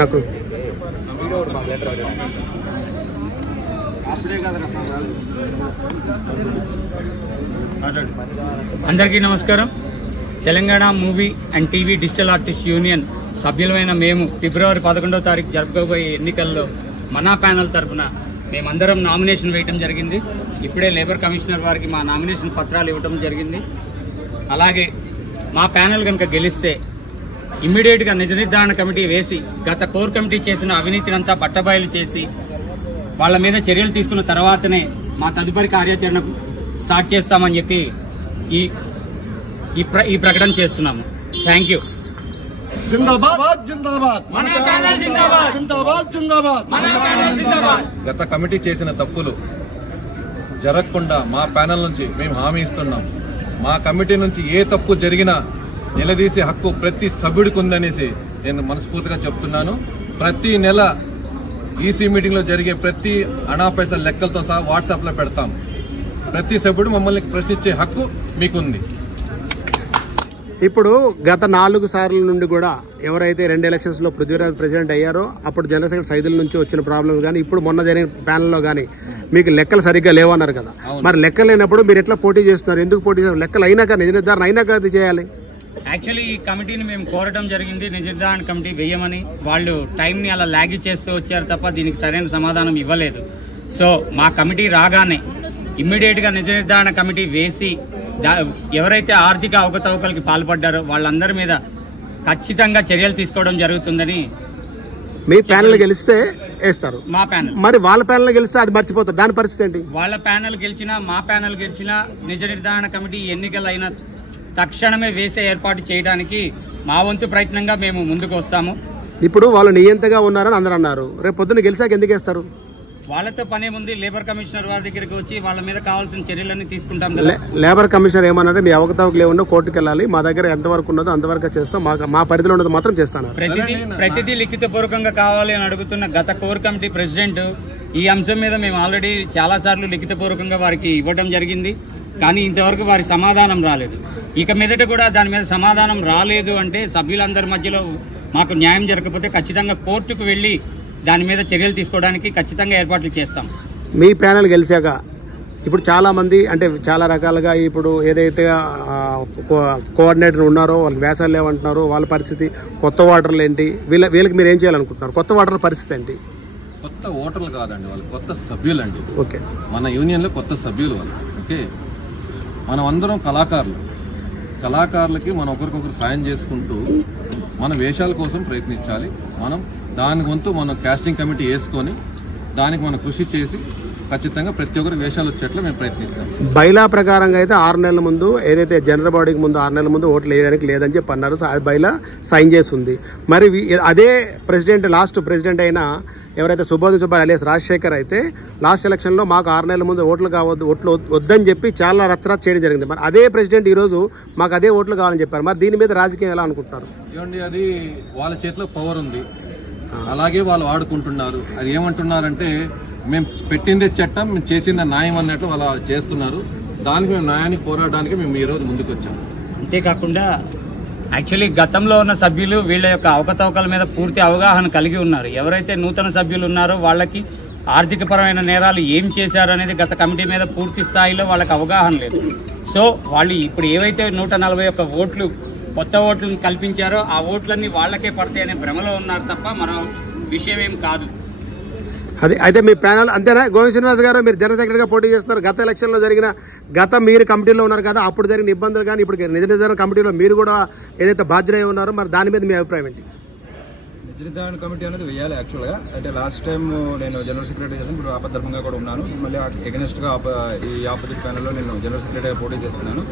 నాకు అందరికీ నమస్కారం. Telangana movie and TV digital artist union సభ్యులమైన మేము ఫిబ్రవరి 11వ తారీఖు జరుపుకోబోయే ఎన్నికల్లో మనా ప్యానల్ తరఫున మేమందరం నామినేషన్ వేయడం జరిగింది. ఇప్పుడే లేబర్ కమిషనర్ వారికి మా నామినేషన్ పత్రాలు ఇవ్వడం జరిగింది. అలాగే మా ప్యానల్ కనుక గెలిస్తే ఇమ్మీడియట్గా నిజ నిర్ధారణ కమిటీ వేసి గత కోర్ కమిటీ చేసిన అవినీతినంతా బట్టబయలు చేసి వాళ్ళ మీద చర్యలు తీసుకున్న తర్వాతనే మా తదుపరి కార్యాచరణ స్టార్ట్ చేస్తామని చెప్పి ఈ ప్రకటన చేస్తున్నాము. Thank you. గత కమిటీ చేసిన తప్పులు జరగకుండా మా ప్యానల్ నుంచి మేము హామీ ఇస్తున్నాం. మా కమిటీ నుంచి ఏ తప్పు జరిగినా నిలదీసే హక్కు ప్రతి సభ్యుడికి ఉందనేసి నేను మనస్ఫూర్తిగా చెప్తున్నాను. ప్రతి నెల ఈసీ మీటింగ్లో జరిగే ప్రతి అనా పైసల లెక్కలతో సహా వాట్సాప్లో పెడతాం. ప్రతి సభ్యుడు మమ్మల్ని ప్రశ్నించే హక్కు మీకుంది. ఇప్పుడు గత 4 సార్ల నుండి కూడా ఎవరైతే 2 ఎలక్షన్స్లో పృథ్వీరాజ్ ప్రెసిడెంట్ అయ్యారో అప్పుడు జనరల్ సెక్రటరీ సైదుల నుంచి వచ్చిన ప్రాబ్లమ్స్ కానీ ఇప్పుడు మొన్న జరిగిన ప్యానల్లో కానీ మీకు లెక్కలు సరిగ్గా లేవన్నారు కదా. మరి లెక్కలు లేనప్పుడు మీరు ఎట్లా పోటీ చేస్తున్నారు? ఎందుకు పోటీ చేస్తున్నారు? లెక్కలు అయినాక నిజ నిర్ధారణ అయినాక అది చేయాలి. యాక్చువల్లీ ఈ కమిటీని మేము కోరడం జరిగింది, నిజ నిర్ధారణ కమిటీ వేయమని. వాళ్ళు టైంని అలా లాగి చేస్తూ వచ్చారు తప్ప దీనికి సరైన సమాధానం ఇవ్వలేదు. సో మా కమిటీ రాగానే ఇమ్మీడియట్గా నిజ నిర్ధారణ కమిటీ వేసి ఎవరైతే ఆర్థిక అవకతవకలకి పాల్పడ్డారో వాళ్ళందరి మీద ఖచ్చితంగా చర్యలు తీసుకోవడం జరుగుతుందని. మీ ప్యానల్ గెలిస్తే వేస్తారు, మా ప్యానల్. మరి వాళ్ళ ప్యానల్ గెలిస్తే అది మర్చిపోతారు, దాని పరిస్థితి ఏంటి? వాళ్ళ ప్యానల్ గెలిచినా మా ప్యానల్ గెలిచినా నిజ నిర్ధారణ కమిటీ ఎన్నికలైన తక్షణమే వేసే ఏర్పాటు చేయడానికి మా వంతు ప్రయత్నంగా మేము ముందుకు వస్తాము. ఇప్పుడు వాళ్ళు నియంతగా ఉన్నారని అందరూ అన్నారు. రేపు పొద్దున్న గెలిచాక ఎందుకు వేస్తారు? వాళ్ళతో పనే ఉంది. లేబర్ కమిషనర్ వారి దగ్గరికి వచ్చి వాళ్ళ మీద కావాల్సిన చర్యలన్నీ తీసుకుంటాం. లేబర్ కమిషనర్ ఏమన్నారంటే మీ అవకతవకలు ఏమన్నా కోర్టుకు వెళ్ళాలి, మా దగ్గర ఎంతవరకు ఉన్నదో అంతవరకు చేస్తాం, మా పరిధిలో ఉన్నది మాత్రం చేస్తాను. ప్రతిదీ లిఖితపూర్వకంగా కావాలి అని అడుగుతున్న గత కోర్ కమిటీ ప్రెసిడెంట్ ఈ అంశం మీద మేము ఆల్రెడీ చాలా సార్లు లిఖితపూర్వకంగా వారికి ఇవ్వడం జరిగింది. కానీ ఇంతవరకు వారి సమాధానం రాలేదు. ఇక మీదట కూడా దాని మీద సమాధానం రాలేదు అంటే సభ్యులందరి మధ్యలో మాకు న్యాయం జరగకపోతే ఖచ్చితంగా కోర్టుకు వెళ్లి దాని మీద చర్యలు తీసుకోవడానికి ఖచ్చితంగా ఏర్పాట్లు చేస్తాం. మీ ప్యానల్ గెలిచాక ఇప్పుడు చాలా మంది అంటే చాలా రకాలుగా ఇప్పుడు ఏదైతే కోఆర్డినేటర్ ఉన్నారో వాళ్ళకి వేసాలు లేవంటున్నారు, వాళ్ళ పరిస్థితి. కొత్త ఓటర్లు ఏంటి? వీళ్ళకి మీరు ఏం చేయాలనుకుంటున్నారు? కొత్త ఓటర్ల పరిస్థితి ఏంటి? కొత్త ఓటర్లు కాదండి, వాళ్ళు కొత్త సభ్యులు అండి. ఓకే, మన యూనియన్లో కొత్త సభ్యులు వాళ్ళు. ఓకే, మనం అందరం కళాకారులకి మనం ఒకరికొకరు సాయం చేసుకుంటూ మన వేషాల కోసం ప్రయత్నించాలి. మనం దాని వంతు మనం కాస్టింగ్ కమిటీ వేసుకొని దానికి మనం కృషి చేసి ఖచ్చితంగా ప్రతి ఒక్కరు వేషాలు వచ్చేట్లు మేము ప్రయత్నిస్తాం. బైలా ప్రకారంగా అయితే 6 నెలల ముందు ఏదైతే జనరల్ బాడీకి ముందు 6 నెలల ముందు ఓట్లు వేయడానికి లేదని చెప్పి అన్నారు. బైలా సైన్ చేసి ఉంది. మరి అదే ప్రెసిడెంట్ లాస్ట్ ప్రెసిడెంట్ అయిన ఎవరైతే సుబోధ్ సుబ్బారావు అలియాస్ రాజశేఖర్ అయితే లాస్ట్ ఎలక్షన్లో మాకు 6 నెలల ముందు ఓట్లు వద్దని చెప్పి చాలా రచ్చరచ్చ చేయడం జరిగింది. మరి అదే ప్రెసిడెంట్ ఈరోజు మాకు అదే ఓట్లు కావాలని చెప్పారు. మరి దీని మీద రాజకీయం ఎలా అనుకుంటున్నారు? ఏమండి, అది వాళ్ళ చేతిలో పవర్ ఉంది, అలాగే వాళ్ళు వాడుకుంటున్నారు. అది ఏమంటున్నారంటే మేము పెట్టిందే చట్టం, మేము చేసిందే న్యాయం అన్నట్లు వాళ్ళు చేస్తున్నారు. దానికి మేము న్యాయాన్ని పోరాడడానికి మేము ఈరోజు ముందుకు వచ్చాము. అంతేకాకుండా యాక్చువల్లీ గతంలో ఉన్న సభ్యులు వీళ్ళ యొక్క అవకతవకల మీద పూర్తి అవగాహన కలిగి ఉన్నారు. ఎవరైతే నూతన సభ్యులు ఉన్నారో వాళ్ళకి ఆర్థికపరమైన నేరాలు ఏం చేశారు అనేది గత కమిటీ మీద పూర్తి స్థాయిలో వాళ్ళకి అవగాహన లేదు. సో వాళ్ళు ఇప్పుడు ఏవైతే 141 ఓట్లు కొత్త ఓట్లను కల్పించారో ఆ ఓట్లన్నీ వాళ్ళకే పడతాయి అనే భ్రమలో ఉన్నారు తప్ప మరో విషయం ఏం కాదు. అది అయితే మీ ప్యానల్ అంతేనా? గోవింద్ శ్రీనివాస్ గారు, మీరు జనరల్ సెక్రటరీగా పోటీ చేస్తున్నారు. గత ఎలక్షన్లో జరిగిన మీరు కమిటీలో ఉన్నారు కదా, అప్పుడు జరిగిన ఇబ్బందులు కానీ ఇప్పుడు నిజ నిర్ధారణ కమిటీలో మీరు కూడా ఏదైతే బాధ్యులై ఉన్నారో మరి దాని మీద మీ అభిప్రాయం ఏంటి? నిజ నిర్ధారణ కమిటీ అనేది వేయాలి. యాక్చువల్గా అంటే లాస్ట్ టైం నేను జనరల్ సెక్రటరీ చేశాను, ఇప్పుడు ఆపద్ధర్మంగా కూడా ఉన్నాను. మళ్ళీ ఎగనెస్ట్గా ఈ ఆపోజిట్ ప్యానల్లో నేను జనరల్ సెక్రటరీగా పోటీ చేస్తున్నాను.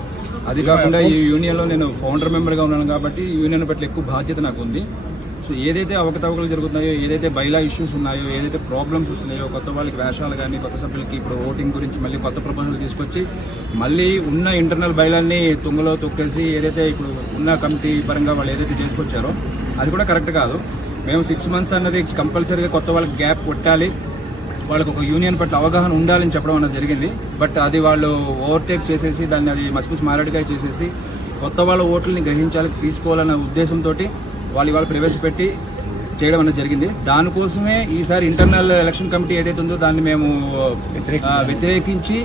అది కాకుండా ఈ యూనియన్లో నేను ఫౌండర్ మెంబర్గా ఉన్నాను కాబట్టి యూనియన్ పట్ల ఎక్కువ బాధ్యత నాకు ఉంది. సో ఏదైతే అవకతవకలు జరుగుతున్నాయో, ఏదైతే బైలా ఇష్యూస్ ఉన్నాయో, ఏదైతే ప్రాబ్లమ్స్ వస్తున్నాయో, కొత్త వాళ్ళకి వేషాలు కానీ కొత్త సభ్యులకి ఇప్పుడు ఓటింగ్ గురించి మళ్ళీ కొత్త ప్రపోజల్ తీసుకొచ్చి మళ్ళీ ఉన్న ఇంటర్నల్ బైలాన్ని తుంగలో తొక్కేసి ఏదైతే ఇప్పుడు ఉన్న కమిటీ పరంగా వాళ్ళు ఏదైతే చేసుకొచ్చారో అది కూడా కరెక్ట్ కాదు. మేము 6 months అన్నది కంపల్సరీగా కొత్త వాళ్ళకి గ్యాప్ కొట్టాలి, వాళ్ళకి ఒక యూనియన్ పట్ల అవగాహన ఉండాలని చెప్పడం అన్నది జరిగింది. బట్ అది వాళ్ళు ఓవర్టేక్ చేసేసి దాన్ని అది మసిపిసి మారడిగా చేసేసి కొత్త వాళ్ళ ఓట్లని గ్రహించాలి తీసుకోవాలన్న ఉద్దేశంతో వాళ్ళు ఇవాళ ప్రవేశపెట్టి చేయడం అనేది జరిగింది. దానికోసమే ఈసారి ఇంటర్నల్ ఎలక్షన్ కమిటీ ఏదైతే ఉందో దాన్ని మేము వ్యతిరేకించి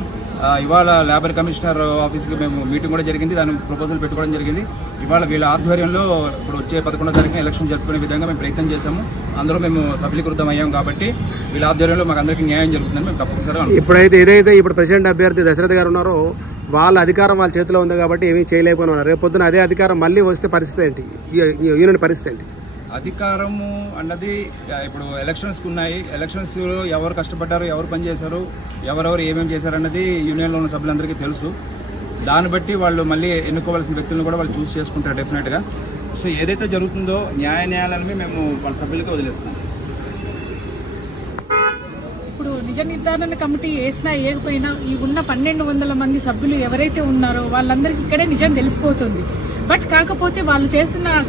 ఇవాళ లేబర్ కమిషనర్ ఆఫీస్కి మేము మీటింగ్ కూడా జరిగింది, దాని ప్రపోజల్ పెట్టుకోవడం జరిగింది. ఇవాళ వీళ్ళ ఆధ్వర్యంలో ఇప్పుడు వచ్చే 11వ తారీఖున ఎలక్షన్ జరుపుకునే విధంగా మేము ప్రయత్నం చేశాము. అందరూ మేము సఫలీకృతం అయ్యాం కాబట్టి వీళ్ళ ఆధ్వర్యంలో మాకు అందరికీ న్యాయం జరుగుతుందని మేము తప్పనిసరిగా ఇప్పుడైతే ఏదైతే ఇప్పుడు ప్రెసిడెంట్ అభ్యర్థి దశరథ్ గారు ఉన్నారో వాళ్ళ అధికారం వాళ్ళ చేతిలో ఉంది కాబట్టి ఏమీ చేయలేకపోయినా ఉన్నారు. రేపు పొద్దున అదే అధికారం మళ్ళీ వస్తే పరిస్థితి ఏంటి, యూనియన్ పరిస్థితి ఏంటి? అధికారము అన్నది ఇప్పుడు ఎలక్షన్స్కి ఉన్నాయి. ఎలక్షన్స్లో ఎవరు కష్టపడ్డారు, ఎవరు పనిచేశారు, ఎవరెవరు ఏమేమి చేశారు అన్నది యూనియన్లో ఉన్న సభ్యులందరికీ తెలుసు. దాన్ని బట్టి వాళ్ళు మళ్ళీ ఎన్నుకోవాల్సిన వ్యక్తులను కూడా వాళ్ళు చూస్ చేసుకుంటారు డెఫినెట్గా. సో ఏదైతే జరుగుతుందో న్యాయాలయాలని మేము వాళ్ళ సభ్యులకి వదిలేస్తాం. ఇప్పుడు నిజ నిర్ధారణ కమిటీ వేసినా వేయకపోయినా ఈ ఉన్న 1200 మంది సభ్యులు ఎవరైతే ఉన్నారో వాళ్ళందరికీ ఇక్కడే నిజం తెలిసిపోతుంది. బట్ కాకపోతే వాళ్ళు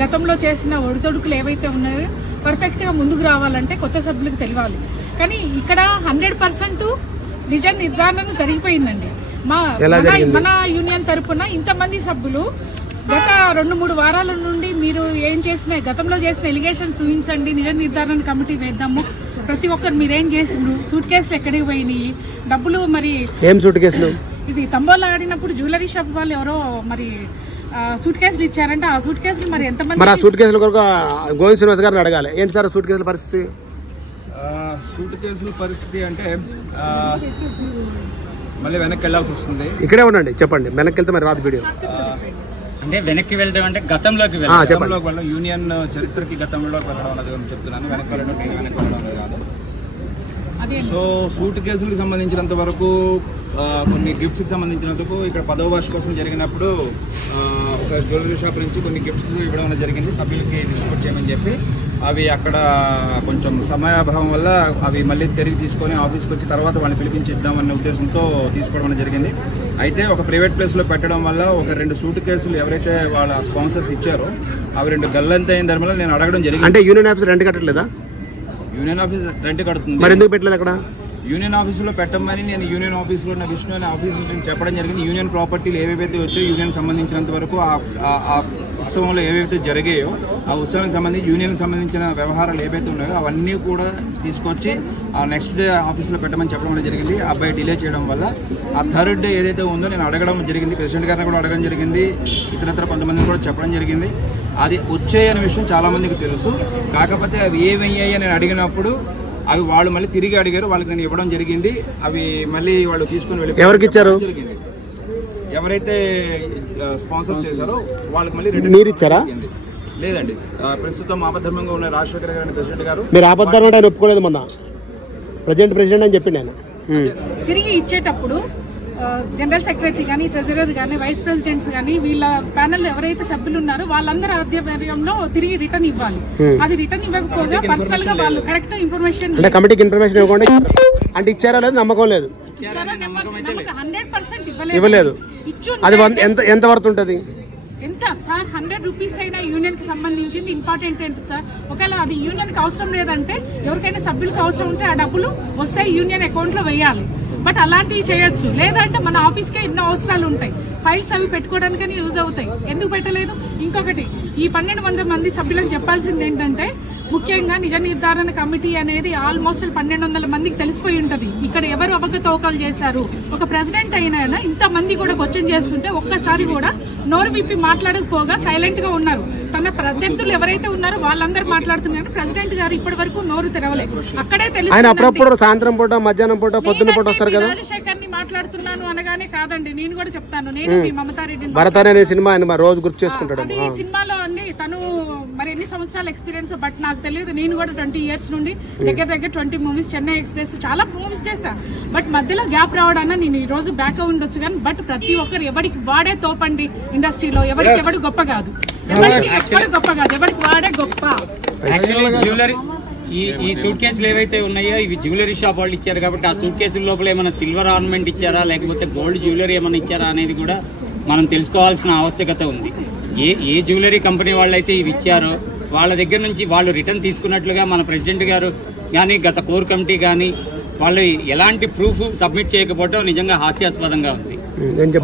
గతంలో చేసిన ఒడిదొడుకులు ఏవైతే ఉన్నాయో పర్ఫెక్ట్గా ముందుకు రావాలంటే కొత్త సభ్యులకు తెలియాలి. కానీ ఇక్కడ 100% నిజ నిర్ధారణ జరిగిపోయిందండి. మన యూనియన్ తరఫున ఇంతమంది సభ్యులు గత 2-3 వారాల నుండి మీరు ఏం చేసిన గతంలో చేసిన ఎలిగేషన్ చూపించండి, నిజ నిర్ధారణ కమిటీ వేద్దాము, ప్రతి ఒక్కరు మీరేం చేసిండ్రు, సూట్ కేసులు ఎక్కడికి పోయినాయి, డబ్బులు మరి ఏం సూట్ కేసులు, ఇది తంబోలా ఆడినప్పుడు జ్యువెలరీ షాప్ వాళ్ళు ఎవరో మరి సూట్ కేసులు ఇచ్చారంటే ఆ సూట్ కేసులు మరి ఎంతమంది, మరి ఆ సూట్ కేసుల కొరకు గోవింద్ శ్రీనివాస్ గారిని అడగాలి. ఏంటి సార్ సూట్ కేసుల పరిస్థితి? సూట్ కేసుల పరిస్థితి అంటే మళ్ళీ వెనక్కి వెళ్ళాల్సి వస్తుంది. ఇక్కడే ఉండండి, చెప్పండి. వెనక్కి వెళ్తే మరి రాదు వీడియో. అంటే వెనక్కి వెళ్ళడం అంటే గతంలోకి వెళ్ళడం, యూనియన్ చరిత్రకి గతంలో వెళ్ళడం అనేది చెప్తున్నాను. వెనక్కి వెళ్ళడం వెనక్కి వెళ్ళడం అనేది కాదు. సో సూట్ కేసులకు సంబంధించినంత వరకు కొన్ని గిఫ్ట్స్కి సంబంధించినందుకు ఇక్కడ 10వ వార్షికోత్సవం జరిగినప్పుడు ఒక జ్యువెలరీ షాప్ నుంచి కొన్ని గిఫ్ట్స్ ఇవ్వడం జరిగింది సభ్యులకి డిస్ట్రిబ్యూట్ చేయమని చెప్పి. అవి అక్కడ కొంచెం సమయాభావం వల్ల అవి మళ్ళీ తిరిగి తీసుకొని ఆఫీస్కి వచ్చి తర్వాత వాళ్ళని పిలిపించి ఇద్దామనే ఉద్దేశంతో తీసుకోవడం జరిగింది. అయితే ఒక ప్రైవేట్ ప్లేస్లో పెట్టడం వల్ల ఒక 2 సూట్ కేసులు ఎవరైతే వాళ్ళ స్పాన్సర్స్ ఇచ్చారో అవి 2 గల్లంత అయిన దాని వల్ల నేను అడగడం జరిగింది. అంటే యూనియన్ ఆఫీస్ రెంట్ కట్టలేదా? యూనియన్ ఆఫీస్ రెంట్ కడుతుంది. మరి ఎందుకు పెట్టలేదు అక్కడ? యూనియన్ ఆఫీసులో పెట్టమని నేను యూనియన్ ఆఫీస్లో ఉన్న విష్ణు అనే ఆఫీస్ చెప్పడం జరిగింది. యూనియన్ ప్రాపర్టీలు ఏవేవైతే వచ్చాయో యూనియన్ సంబంధించినంత వరకు ఆ ఉత్సవంలో ఏవైతే జరిగాయో ఆ ఉత్సవానికి సంబంధించి యూనియన్కి సంబంధించిన వ్యవహారాలు ఏవైతే ఉన్నాయో అవన్నీ కూడా తీసుకొచ్చి ఆ నెక్స్ట్ డే ఆఫీస్లో పెట్టమని చెప్పడం జరిగింది. ఆ అబ్బాయి డిలే చేయడం వల్ల ఆ 3rd డే ఏదైతే ఉందో నేను అడగడం జరిగింది. ప్రెసిడెంట్ గారిని కూడా అడగడం జరిగింది, ఇతరత్ర కొంతమందిని కూడా చెప్పడం జరిగింది. అది వచ్చాయనే విషయం చాలామందికి తెలుసు. కాకపోతే అవి ఏమయ్యాయి నేను అడిగినప్పుడు అవి వాళ్ళు మళ్ళీ తిరిగి అడిగారు, వాళ్ళకి నేను ఇవ్వడం జరిగింది. అవి మళ్ళీ వాళ్ళు తీసుకుని వెళ్ళి ఎవరికి ఇచ్చారు? జరిగింది ఎవరైతే స్పాన్సర్స్ చేశారో వాళ్ళకి మళ్ళీ మీరు ఇచ్చారా? లేదండి, ప్రస్తుతం ఆపద్ధర్మంగా ఉన్న రాజశేఖర్ గారు ప్రెసిడెంట్ గారు. మీరు ఆపద్ధర్మ ఆయన ఒప్పుకోలేదు, మొన్న ప్రెసిడెంట్ అని చెప్పి నేను తిరిగి ఇచ్చేటప్పుడు జనరల్ సెక్రటరీ కానీ, ట్రెజరర్ కానీ, వైస్ ప్రెసిడెంట్స్ కానీ వీళ్ళ ప్యానెల్ ఎవరైతే సభ్యులు ఉన్నారో వాళ్ళందరూ ఆధ్వర్యంలో తిరిగి రిటర్న్ ఇవ్వాలి. అది రిటర్న్ ఇవ్వకపోగా పర్సనల్ గా వాళ్ళు కరెక్ట్ ఇన్ఫర్మేషన్ అంటే కమిటీకి ఇన్ఫర్మేషన్ ఇవ్వకుండా అంటే ఇచ్చారా లేదు, నమ్మకం లేదు, 100% ఇవ్వలేదు. అది ఎంత వర్త్ ఉంటుంది? ఎంత సార్? 100 రూపీస్ అయినా యూనియన్ కి సంబంధించింది ఇంపార్టెంట్ ఏంటి సార్? ఒకవేళ అది యూనియన్ కి అవసరం లేదంటే ఎవరికైనా సభ్యులకు అవసరం ఉంటే ఆ డబ్బులు వస్తాయి యూనియన్ అకౌంట్ లో వేయాలి. బట్ అలాంటివి చేయొచ్చు. లేదంటే మన ఆఫీస్కే ఎన్నో అవసరాలు ఉంటాయి, ఫైల్స్ అవి పెట్టుకోవడానికని యూజ్ అవుతాయి, ఎందుకు పెట్టలేదు? ఇంకొకటి, ఈ 1200 మంది సభ్యులకు చెప్పాల్సింది ఏంటంటే ముఖ్యంగా నిజ నిర్ధారణ కమిటీ అనేది ఆల్మోస్ట్ 1200 మందికి తెలిసిపోయి ఉంటది ఇక్కడ ఎవరు అవకతవకలు చేశారు. ఒక ప్రెసిడెంట్ అయినా ఇంతమంది కూడా క్వశ్చన్ చేస్తుంటే ఒక్కసారి కూడా నోరు విప్పి మాట్లాడకపోగా సైలెంట్ గా ఉన్నారు. తన ప్రత్యర్థులు ఎవరైతే ఉన్నారో వాళ్ళందరూ మాట్లాడుతున్నారు. ప్రెసిడెంట్ గారు ఇప్పటి వరకు నోరు తెరవలేదు. అక్కడే తెలుసు అప్పుడప్పుడు సాయంత్రం పూట, మధ్యాహ్నం పూట, పొద్దున్న పూట వస్తారు కదా. రాజశేఖర్ ని మాట్లాడుతున్నాను అనగానే కాదండి, నేను కూడా చెప్తాను. నేను మీ మమతారెడ్డి భరత్ అనే సినిమా రోజు గుర్తు చేసుకుంటాడు. ఈ సినిమాలో అన్ని తను మరి ఎన్ని సంవత్సరాల ఎక్స్పీరియన్స్ బట్ నాకు తెలియదు. నేను కూడా 20 ఇయర్స్ నుండి దగ్గర 20 మూవీస్, చెన్నై ఎక్స్ప్రెస్ చాలా మూవీస్ చేశా. బట్ మధ్యలో గ్యాప్ రావడాన నేను ఈ రోజు బ్యాక్ ఉండొచ్చు. కానీ బట్ ప్రతి ఒక్కరు ఎవరికి వాడే తోపండి ఇండస్ట్రీలో. ఎవరికి ఎవడు గొప్ప కాదు, ఎవరికి గొప్ప కాదు, ఎవరికి వాడే గొప్ప. జ్యువెలరీ ఈ సూట్ కేసులు ఏవైతే ఉన్నాయో ఇవి జ్యువెలరీ షాప్ వాళ్ళు ఇచ్చారు కాబట్టి ఆ సూట్ కేసుల లోపల ఏమైనా సిల్వర్ ఆర్నమెంట్ ఇచ్చారా లేకపోతే గోల్డ్ జ్యువెలరీ ఏమైనా ఇచ్చారా అనేది కూడా మనం తెలుసుకోవాల్సిన ఆవశ్యకత ఉంది. ఏ జ్యువెలరీ కంపెనీ వాళ్ళైతే ఇవి ఇచ్చారో వాళ్ళ దగ్గర నుంచి వాళ్ళు రిటర్న్ తీసుకున్నట్లుగా మన ప్రెసిడెంట్ గారు కానీ గత కోర్ కమిటీ కానీ వాళ్ళు ఎలాంటి ప్రూఫ్ సబ్మిట్ చేయకపోవడం నిజంగా హాస్యాస్పదంగా ఉంది.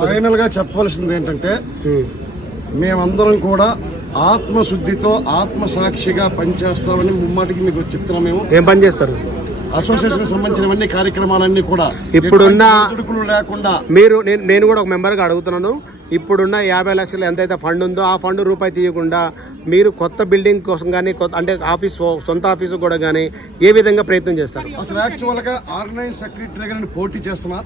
ఫైనల్ గా చెప్పవలసింది ఏంటంటే మేమందరం కూడా ఆత్మశుద్ధితో ఆత్మసాక్షిగా పనిచేస్తామని ముమ్మాటికి మీకు చెప్తున్నాం. మేము ఏం పని చేస్తారు? అసోసియేషన్ సంబంధించినవన్నీ కార్యక్రమాలన్నీ కూడా ఇప్పుడున్న లేకుండా మీరు నేను కూడా ఒక మెంబర్గా అడుగుతున్నాను. ఇప్పుడున్న 50 లక్షలు ఎంతైతే ఫండ్ ఉందో ఆ ఫండ్ రూపాయి తీయకుండా మీరు కొత్త బిల్డింగ్ కోసం కానీ అంటే ఆఫీస్ సొంత ఆఫీసు కూడా కానీ ఏ విధంగా ప్రయత్నం చేస్తారు? అసలు యాక్చువల్ గా ఆర్గనైజ్ సెక్రటరీగా నేను పోటీ చేస్తున్నా.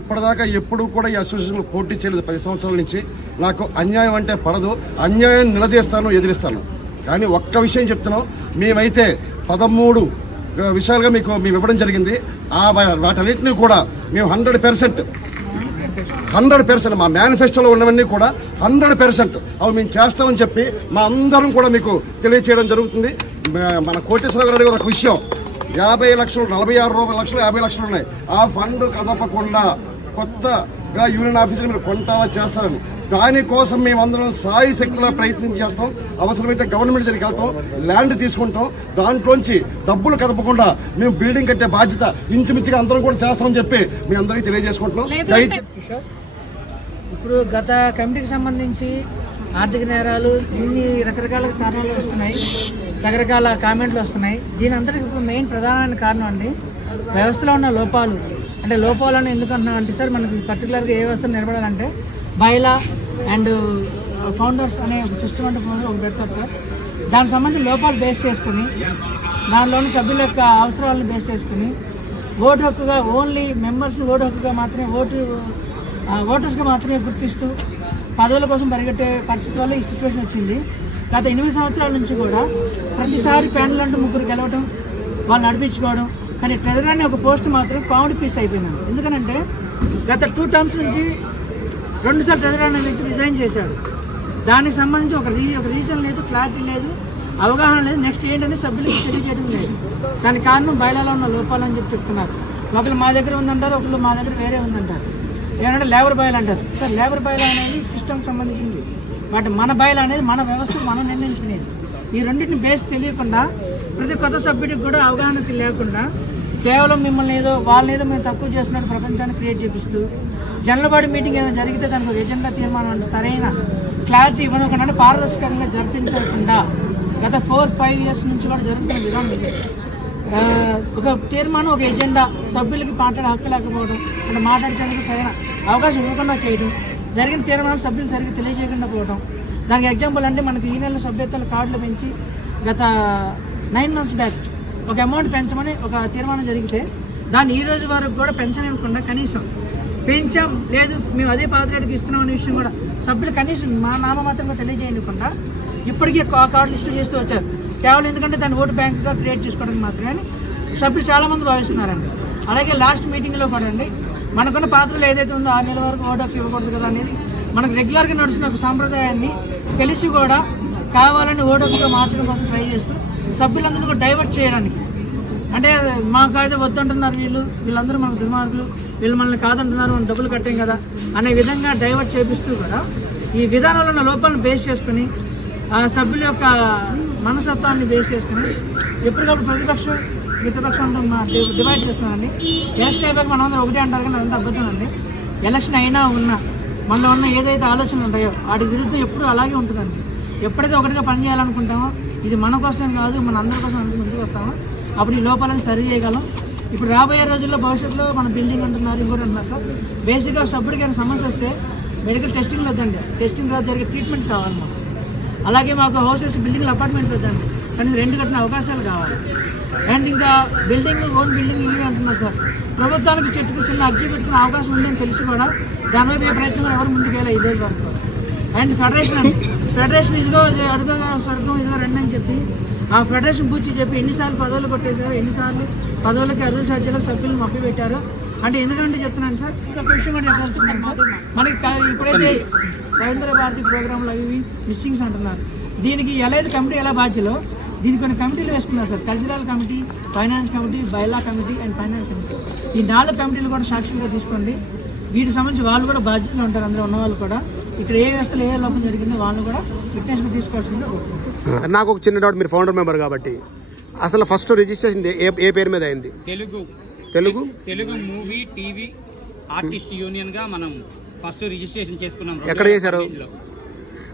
ఇప్పటిదాకా ఎప్పుడు కూడా ఈ అసోసియేషన్ పోటీ చేయలేదు. 10 సంవత్సరాల నుంచి నాకు అన్యాయం అంటే పడదు. అన్యాయం నిలదీస్తాను, ఎదిరిస్తాను. కానీ ఒక్క విషయం చెప్తున్నాం, మేమైతే 13 విషయాలుగా మీకు మేము ఇవ్వడం జరిగింది. వాటన్నిటినీ కూడా మేము 100% మా మేనిఫెస్టోలో ఉన్నవన్నీ కూడా 100% అవి మేము చేస్తామని చెప్పి మా అందరం కూడా మీకు తెలియచేయడం జరుగుతుంది. మన కోటేశ్వరరావు గారి ఒక విషయం, 50 లక్షలు 46 లక్షలు 50 లక్షలు ఉన్నాయి. ఆ ఫండ్ కదపకుండా కొత్తగా యూనియన్ ఆఫీసులు మీరు కొంటాలా చేస్తారని దానికోసం మేమందరం సాయి శక్తిలో ప్రయత్నం చేస్తాం. అవసరమైతే గవర్నమెంట్ దగ్గరికి వెళ్తాం, ల్యాండ్ తీసుకుంటాం, దాంట్లోంచి డబ్బులు కదపకుండా మేము బిల్డింగ్ కట్టే బాధ్యత ఇంచుమించుగా అందరం కూడా చేస్తామని చెప్పి మీ అందరికీ తెలియజేసుకుంటున్నాం. ఇప్పుడు గత కమిటీకి సంబంధించి ఆర్థిక నేరాలు ఇన్ని రకరకాల కారణాలు వస్తున్నాయి, రకరకాల కామెంట్లు వస్తున్నాయి. దీని అందరికీ ఇప్పుడు మెయిన్ ప్రధానమైన కారణం అండి వ్యవస్థలో ఉన్న లోపాలు. అంటే లోపాలను ఎందుకు అంటున్నాం అంటే సార్, మనకి పర్టికులర్గా ఏ వ్యవస్థ నిలబడాలంటే బైలా అండ్ ఫౌండర్స్ అనే ఒక సిస్టమ్ అంటే ఒకటి పెడతారు సార్. దానికి సంబంధించిన లోపాలు బేస్ చేసుకుని దానిలోని సభ్యుల యొక్క అవసరాలను బేస్ చేసుకుని ఓటు హక్కుగా ఓన్లీ మెంబర్స్ని ఓటు హక్కుగా మాత్రమే ఓటర్స్గా మాత్రమే గుర్తిస్తూ పదవుల కోసం పరిగెట్టే పరిస్థితి వల్ల ఈ సిచ్యువేషన్ వచ్చింది. గత 8 సంవత్సరాల నుంచి కూడా ప్రతిసారి ప్యానల్ అంటూ 3 గెలవడం, వాళ్ళు నడిపించుకోవడం. కానీ ట్రెజరర్ అనే ఒక పోస్ట్ మాత్రం కామెడీ పీస్ అయిపోయింది. ఎందుకనంటే గత 2 టర్మ్స్ నుంచి 2 సార్లు ట్రెజరర్ అనే వ్యక్తి రిజైన్ చేశాడు. దానికి సంబంధించి ఒక రీజన్ లేదు, క్లారిటీ లేదు, అవగాహన లేదు. నెక్స్ట్ ఏంటంటే సభ్యులకు తెలియజేయడం లేదు. దానికి కారణం బయలాలో ఉన్న లోపాలని చెప్తున్నారు. ఒకళ్ళు మా దగ్గర ఉందంటారు, ఒకళ్ళు మా దగ్గర వేరే ఉందంటారు. ఏంటంటే లేబర్ బయలు అంటారు సార్. లేబర్ బయలు అనేది సిస్టమ్ సంబంధించింది. బట్ మన బయలు అనేది మన వ్యవస్థకు మనం నిర్ణయించుకునేది. ఈ రెండింటిని బేస్ తెలియకుండా ప్రతి కొత్త సభ్యుడికి కూడా అవగాహన లేకుండా కేవలం మిమ్మల్ని ఏదో వాళ్ళేదో మేము తక్కువ చేస్తున్నట్టు ప్రపంచాన్ని క్రియేట్ చేపిస్తూ జనరల్ బాడీ మీటింగ్ ఏదైనా జరిగితే దానికి ఒక ఎజెండా తీర్మానం అంటే సరైన క్లారిటీ ఇవ్వకుండా పారదర్శకంగా జరిపించకుండా గత 4-5 years నుంచి కూడా జరుగుతున్న విధానం ఇది. ఒక తీర్మానం, ఒక ఎజెండా, సభ్యులకి మాట్లాడే హక్కు లేకపోవడం, అంటే మాట్లాడేందుకు సరైన అవకాశం ఇవ్వకుండా చేయడం, జరిగిన తీర్మానాలు సభ్యులు సరిగ్గా తెలియజేయకుండా పోవడం. దానికి ఎగ్జాంపుల్ అంటే మనకి ఈ నెల సభ్యత్వాల కార్డులు పెంచి గత 9 months బ్యాక్ ఒక అమౌంట్ పెంచమని ఒక తీర్మానం జరిగితే దాన్ని ఈ రోజు వరకు కూడా పెంచనివ్వకుండా కనీసం పెంచాం లేదు మేము అదే పాత్రకి ఇస్తున్నాం అనే విషయం కూడా సభ్యులు కనీసం మా నామమాత్రంగా తెలియజేయకుండా ఇప్పటికీ కార్డులు ఇష్యూ చేస్తూ వచ్చారు. కేవలం ఎందుకంటే దాన్ని ఓటు బ్యాంకుగా క్రియేట్ చేసుకోవడానికి మాత్రమే సభ్యులు చాలామంది భావిస్తున్నారండి. అలాగే లాస్ట్ మీటింగ్లో కూడా అండి మనకున్న పాత్రలు ఏదైతే ఉందో 6 నెలల వరకు ఓటు హక్కు ఇవ్వకూడదు కదా అనేది మనకు రెగ్యులర్గా నడుస్తున్న ఒక సాంప్రదాయాన్ని తెలిసి కూడా కావాలని ఓటు హక్కుగా మార్చడం కోసం ట్రై చేస్తూ సభ్యులందరినీ కూడా డైవర్ట్ చేయడానికి, అంటే మాకు అయితే వద్దంటున్నారు వీళ్ళందరూ మనకు దుర్మార్గులు, వీళ్ళు మనల్ని కాదంటున్నారు, మనం డబ్బులు కట్టాం కదా అనే విధంగా డైవర్ట్ చేపిస్తూ కూడా ఈ విధానంలో ఉన్న లోపాలను బేస్ చేసుకుని సభ్యుల యొక్క మనస్తత్వాన్ని బేస్ చేసుకుని ఎప్పటికప్పుడు ప్రతిపక్షం మిత్రపక్షం డివైడ్ చేస్తున్నారండి. ఎలక్షన్ అయిపోయాక మనందరం ఒకటే అంటారు కానీ అదంతా అబద్ధం అండి. ఎలక్షన్ అయినా ఉన్నా మనలో ఉన్న ఏదైతే ఆలోచనలు ఉంటాయో వాటి విరుద్ధం ఎప్పుడూ అలాగే ఉంటుందండి. ఎప్పుడైతే ఒకటిగా పనిచేయాలనుకుంటామో ఇది మన కోసం కాదు మన అందరి కోసం ముందుకు వస్తామో అప్పుడు ఈ లోపాలను సరి చేయగలం. ఇప్పుడు రాబోయే రోజుల్లో భవిష్యత్తులో మన బిల్డింగ్ అంటున్నారు, ఇంకోటి అంటున్నారు సార్. బేసిక్గా సభ్యుడికి ఏమైనా సమస్య వస్తే మెడికల్ టెస్టింగ్లు వద్దండి, టెస్టింగ్ తర్వాత జరిగే ట్రీట్మెంట్ కావాలి మాకు. అలాగే మాకు హౌసెస్ బిల్డింగ్లు అపార్ట్మెంట్స్ వద్దండి, కానీ 2 కట్టిన అవకాశాలు కావాలి. అండ్ ఇంకా ఓన్ బిల్డింగ్ ఇవి అంటున్నారు సార్. ప్రభుత్వానికి చెట్టుకు చిన్న అర్జీ పెట్టుకునే అవకాశం ఉందని తెలిసి కూడా దానివైపు ఏ ప్రయత్నం ఎవరు ముందుకు వెళ్ళాలి 5 రోజుల వరకు. అండ్ ఫెడరేషన్ ఇదిగో అడుగుగా స్వర్గం ఇదిగో రండి అని చెప్పి ఆ ఫెడరేషన్ పూర్తి చెప్పి ఎన్నిసార్లు పదవులు కొట్టేశారు, ఎన్నిసార్లు పదవులకి అరువుల ఛార్జీలో సభ్యులు మప్పి పెట్టారు. అంటే ఎందుకంటే చెప్తున్నాను సార్, ఇంకొక విషయం కూడా చెప్పాల్సింది మనకి ఇప్పుడైతే రవీంద్ర భారతి ప్రోగ్రాంలు అవి మిస్సింగ్స్ అంటున్నారు. దీనికి ఎలా కమిటీ ఎలా బాధ్యలో దీనికి కొన్ని కమిటీలు వేసుకున్నారు sir. Cultural committee, finance committee, bylaw committee and finance committee. ఈ 4 కమిటీలు కూడా సాక్ష్యంగా తీసుకోండి. వీటికి సంబంధించి వాళ్ళు కూడా బాధ్యతలు ఉంటారు. అందులో ఉన్న వాళ్ళు కూడా ఇక్కడ ఏ వ్యవస్థలో ఏ లోపం జరిగిందో వాళ్ళు కూడా ఫిట్నెస్గా తీసుకోవాల్సిందిగా కోరుకుంటున్నారు. నాకు ఒక చిన్న డౌట్, మీరు ఫౌండర్ మెంబర్ కాబట్టి అసలు ఫస్ట్ రిజిస్ట్రేషన్ ఏ పేరు మీద అయింది? Telugu movie TV artist union గా మనం ఫస్ట్ రిజిస్ట్రేషన్ చేసుకున్నాం. ఎక్కడ చేశారు?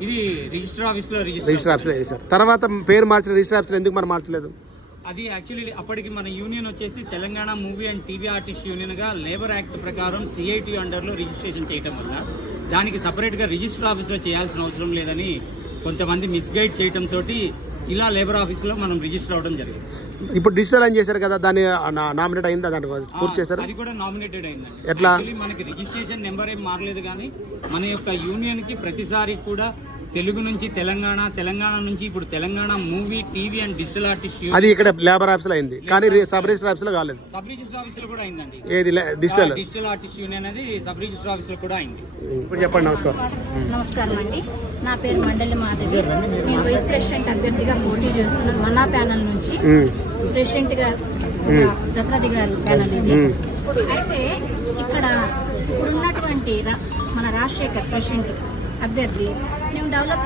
ఇది రిజిస్టర్ ఆఫీస్ లో రిజిస్టర్ ఆఫీస్లో చేశారు. తర్వాత పేరు మార్చిన రిజిస్టర్ ఆఫీస్లో ఎందుకు మరి మార్చలేదు? అది యాక్చువల్లీ అప్పటికి మన యూనియన్ వచ్చేసి Telangana movie and TV artist union గా లేబర్ యాక్ట్ ప్రకారం సిఐటి అండర్ లో రిజిస్ట్రేషన్ చేయడం వల్ల దానికి సపరేట్ గా రిజిస్టర్ ఆఫీస్ లో చేయాల్సిన అవసరం లేదని కొంతమంది మిస్గైడ్ చేయడం తోటి ఇలా లేబర్ ఆఫీస్ లో మనం రిజిస్టర్ అవడం జరిగింది. ఇప్పుడు డిజిటల్ అని చేశారు కదా, దాన్ని నామినేట్ అయిందా? దాన్ని పూర్తి చేశారు? అది కూడా నామినేటెడ్ అయిందండి. ఎట్లా? మనకి రిజిస్ట్రేషన్ నెంబర్ ఏం మారలేదు, కానీ మన యొక్క యూనియన్ కి ప్రతిసారి కూడా తెలుగు నుంచి తెలంగాణ, తెలంగాణ నుంచి ఇప్పుడు Telangana movie TV and digital artist అది ఇక్కడ లేబర్ ఆఫీస్ లో అయింది, కానీ సబ్ రిజిస్టర్ ఆఫీస్ లో కాలేదు. సబ్ రిజిస్టర్ ఆఫీస్ లో కూడా అయిందండి. ఏది డిజిటల్ ఆర్టిస్ట్ యూనియన్ అనేది సబ్ రిజిస్టర్ ఆఫీస్ లో కూడా అయింది. ఇప్పుడు చెప్పండి. నమస్కారం అండి, నా పేరు మండలి మాధవి. నేను వైస్ ప్రెసిడెంట్ అభ్యర్థిగా పోటీ చేస్తున్నాను. మన్నా ప్యానల్ నుంచి ప్రెసిడెంట్ గా దశరథి గారు ప్యానల్ ఇది. అయితే ఇక్కడ ఇప్పుడున్నటువంటి మన రాజశేఖర్ ప్రెసిడెంట్ అభ్యర్థి మేము డెవలప్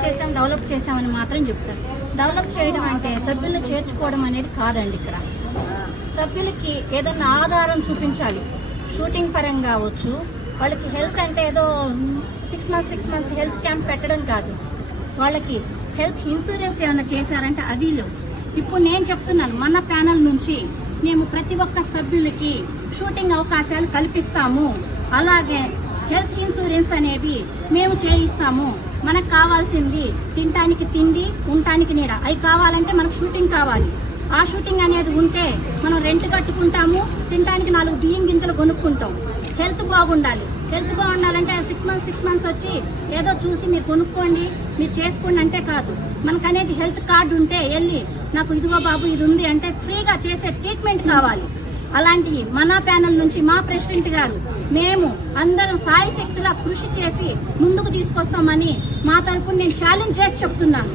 చేసామని మాత్రం చెప్తారు. డెవలప్ చేయడం అంటే సభ్యులను చేర్చుకోవడం అనేది కాదండి. ఇక్కడ సభ్యులకి ఏదన్నా ఆధారం చూపించాలి. షూటింగ్ పరంగా అవ్వచ్చు, వాళ్ళకి హెల్త్ అంటే ఏదో 6 months హెల్త్ క్యాంప్ పెట్టడం కాదు, వాళ్ళకి హెల్త్ ఇన్సూరెన్స్ ఏమైనా చేశారంటే అవి లేవు. ఇప్పుడు నేను చెప్తున్నాను, మన ప్యానల్ నుంచి మేము ప్రతి ఒక్క సభ్యులకి షూటింగ్ అవకాశాలు కల్పిస్తాము. అలాగే హెల్త్ ఇన్సూరెన్స్ అనేది మేము చేయిస్తాము. మనకు కావాల్సింది తినటానికి తిండి, ఉండటానికి నీడ. అవి కావాలంటే మనకు షూటింగ్ కావాలి. ఆ షూటింగ్ అనేది ఉంటే మనం రెంట్ కట్టుకుంటాము, తినటానికి 4 బియ్యం గింజలు కొనుక్కుంటాం. హెల్త్ బాగుండాలి. హెల్త్ బాగుండాలంటే 6 months వచ్చి ఏదో చూసి మీరు కొనుక్కోండి, మీరు చేసుకోండి అంటే కాదు. మనకు అనేది హెల్త్ కార్డు ఉంటే వెళ్ళి నాకు ఇదిగో బాబు ఇది ఉంది అంటే ఫ్రీగా చేసే ట్రీట్మెంట్ కావాలి. అలాంటి మన ప్యానల్ నుంచి మా ప్రెసిడెంట్ గారు మేము అందరం సాయశక్తిలా కృషి చేసి ముందుకు తీసుకొస్తామని మా తరపున నేను ఛాలెంజ్ చేసి చెప్తున్నాను.